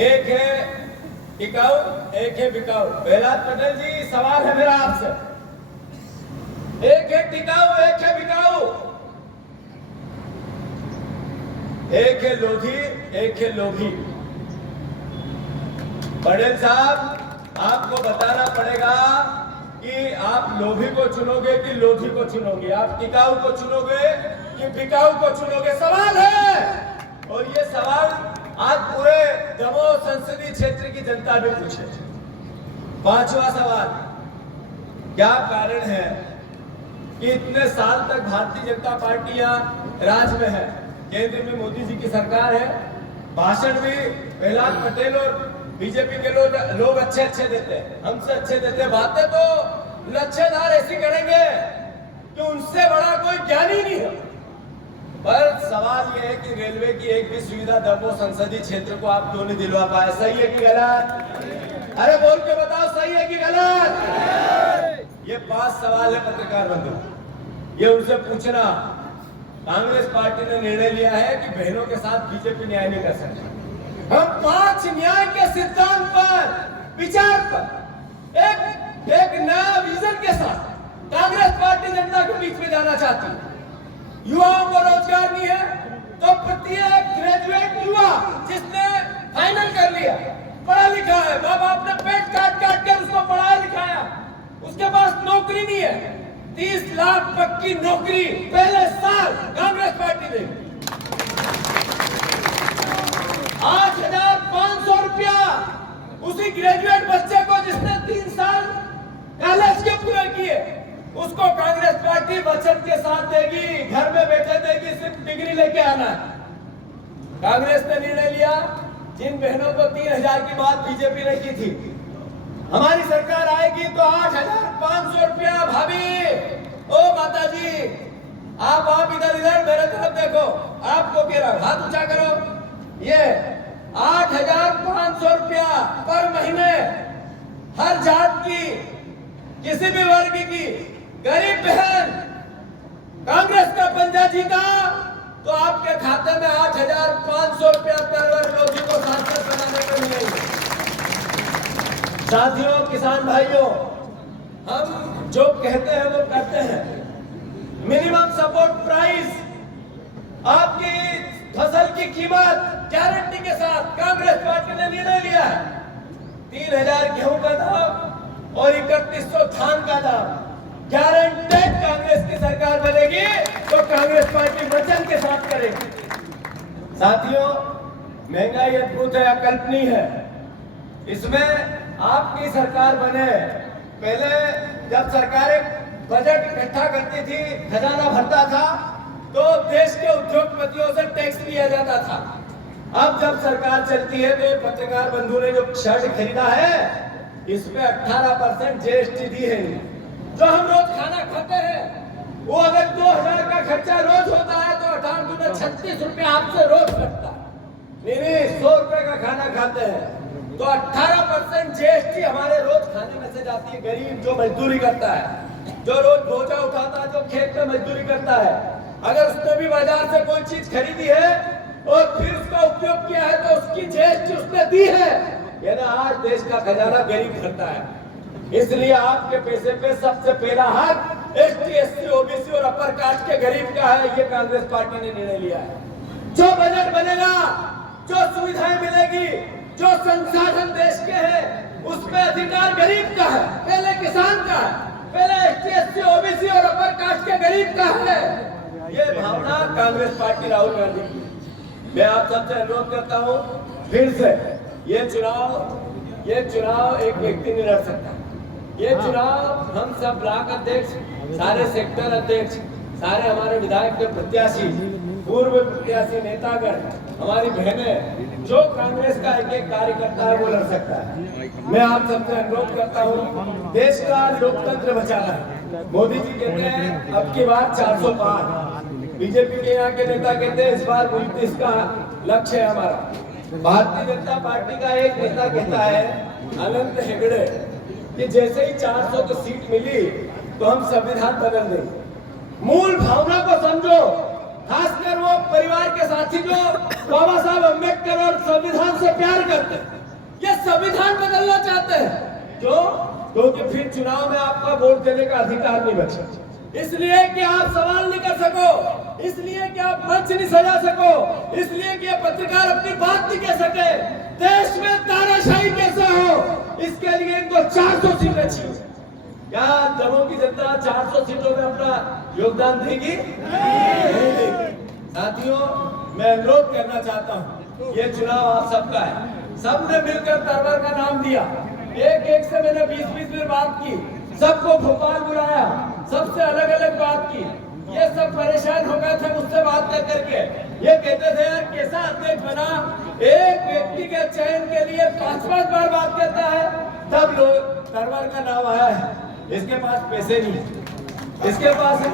एक है टिकाऊ, एक है बिकाऊ। प्रहलाद पटेल जी, सवाल है मेरा आपसे, एक है टिकाऊ, एक है बिकाऊ, एक है लोधी, एक है लोभी। पटेल साहब, आपको बताना पड़ेगा कि आप लोभी को चुनोगे कि लोधी को चुनोगे, आप टिकाऊ को चुनोगे कि बिकाऊ को चुनोगे। सवाल है, और ये सवाल आज पूरे दमोह संसदीय क्षेत्र की जनता ने पूछे। पांचवा सवाल, क्या कारण है कि इतने साल तक भारतीय जनता पार्टियां राज में है, केंद्र में मोदी जी की सरकार है, भाषण भी प्रहलाद पटेल और बीजेपी के लोग अच्छे अच्छे देते हैं, हमसे अच्छे देते हैं, बातें तो लच्छेदार ऐसी करेंगे कि उनसे बड़ा कोई ज्ञानी नहीं है। पर सवाल यह है कि रेलवे की एक भी सुविधा दमोह संसदीय क्षेत्र को आप क्यों नहीं दिलवा पाए? सही है कि गलत? अरे बोल के बताओ, सही है कि गलत? ये 5 सवाल है पत्रकार बंधु, ये उनसे पूछना। कांग्रेस पार्टी ने निर्णय लिया है कि बहनों के साथ बीजेपी न्याय नहीं कर सकती। हम 5 न्याय के सिद्धांत पर, विचार पर एक नया विजन के साथ कांग्रेस पार्टी जनता के बीच में जाना चाहती है। युवाओं को रोजगार नहीं है तो प्रत्येक ग्रेजुएट युवा जिसने फाइनल कर लिया, पढ़ा लिखा है, माँ बाप ने पेट काट काट कर उसको पढ़ाया लिखाया, उसके पास नौकरी नहीं है, 30 लाख पक्की नौकरी पहले साल कांग्रेस पार्टी देगी। 8,500 रुपया उसी ग्रेजुएट बच्चे को जिसने 3 साल कॉलेज के पूरे किए, उसको कांग्रेस पार्टी बचत के साथ देगी, घर में बैठे देगी, सिर्फ डिग्री लेके आना है। कांग्रेस ने निर्णय लिया, जिन बहनों को 3,000 की बात बीजेपी ने की थी, हमारी सरकार आएगी तो 8,500 रुपया। भाभी, ओ माता जी, आप इधर मेरे तरफ देखो, आपको कह रहा, हाथ ऊंचा करो। ये 8,500 रुपया पर महीने, हर जात की, किसी भी वर्ग की गरीब बहन कांग्रेस का पंजा जीता तो आपके खाते में 8,500 रुपया पर वर्ग मोदी को सांसद बनाने को मिलेंगे। साथियों, किसान भाइयों, हम जो कहते हैं वो करते हैं। मिनिमम सपोर्ट प्राइस, आपकी फसल की कीमत गारंटी के साथ कांग्रेस पार्टी ने निर्णय लिया है। 3,000 गेहूं का दाम और 3,100 धान का दाम गारंटेड कांग्रेस की सरकार बनेगी तो कांग्रेस पार्टी वचन के साथ करेगी। साथियों, महंगाई अद्भुत है, अकल्पनीय है। इसमें आपकी सरकार बने पहले जब सरकारें बजट इकट्ठा करती थी, खजाना भरता था, तो देश के उद्योगपतियों से टैक्स लिया जाता था। अब जब सरकार चलती है तो पत्रकार बंधु ने जो शर्ट खरीदा है, इसमें 18% जीएसटी दी है। जो हम रोज खाना खाते हैं, वो अगर 2,000 का खर्चा रोज होता है तो 18 36 रुपए आपसे रोज कटता है। नहीं, 100 रुपए का खाना खाते हैं तो 18% जीएसटी हमारे रोज खाने में से जाती है। गरीब जो मजदूरी करता है, जो रोज बोझा उठाता है, जो खेत में मजदूरी करता है, अगर उसने भी बाजार से कोई चीज खरीदी है और फिर उसका उपयोग किया है तो उसकी जीएसटी उसने दी है। यानी आज देश का खजाना गरीब भरता है। इसलिए आपके पैसे पे सबसे पहला हक एसटी, एससी, ओबीसी और अपर कास्ट के गरीब का है। ये कांग्रेस पार्टी ने निर्णय लिया है। जो बजट बनेगा, जो सुविधाएं मिलेगी, जो संसाधन देश के हैं, उसमें अधिकार गरीब का है, पहले किसान का है, पहले एसटी, एससी, ओबीसी और अपर कास्ट के गरीब का है। ये भावना कांग्रेस पार्टी राहुल गांधी की। मैं आप सबसे अनुरोध करता हूँ, फिर से ये चुनाव एक व्यक्ति नहीं लड़ सकता। ये चुनाव हम सब ब्लॉक अध्यक्ष, सारे सेक्टर अध्यक्ष, सारे हमारे विधायक के प्रत्याशी, पूर्व प्रत्याशी, नेतागण, हमारी बहनें, जो कांग्रेस का एक कार्यकर्ता है वो लड़ सकता है। मैं आप सबसे अनुरोध करता हूँ, देश का लोकतंत्र बचाना है। मोदी जी कहते हैं अब की बार 400 पार, बीजेपी के यहाँ के नेता कहते हैं इस बार 29 का लक्ष्य है हमारा। भारतीय जनता पार्टी का एक नेता कहता है, अनंत हेगड़े, कि जैसे ही 400 की सीट मिली तो हम संविधान बदल देंगे। मूल भावना को समझो, खासकर वो परिवार के साथी जो बाबा साहब अम्बेडकर और संविधान बदलना चाहते हैं। क्यों? क्योंकि फिर चुनाव में आपका वोट देने का अधिकार नहीं बचा, इसलिए कि आप सवाल नहीं कर सको, इसलिए कि आप मंच नहीं सजा सको, इसलिए कि पत्रकार अपनी बात नहीं कह सके। देश में तानाशाही कैसे हो, इसके लिए इनको 400 सीटें चाहिए। क्या दमों की जनता 400 सीटों में अपना योगदान देगी? नहीं देगी। साथियों, मैं अनुरोध करना चाहता हूँ, ये चुनाव आप सबका है। सबने मिलकर तरवर का नाम दिया, एक से मैंने 20-20 मिनट बात की, सबको भोपाल बुलाया, सबसे अलग अलग बात की। ये सब परेशान हो गए थे मुझसे बात कर करके, ये कहते थे यार कैसा अध्यक्ष बना, एक व्यक्ति के चयन के लिए 5-5 बार बात करता है। तब लोग तरवर का नाम आया है। इसके पास पैसे नहीं, इसके पास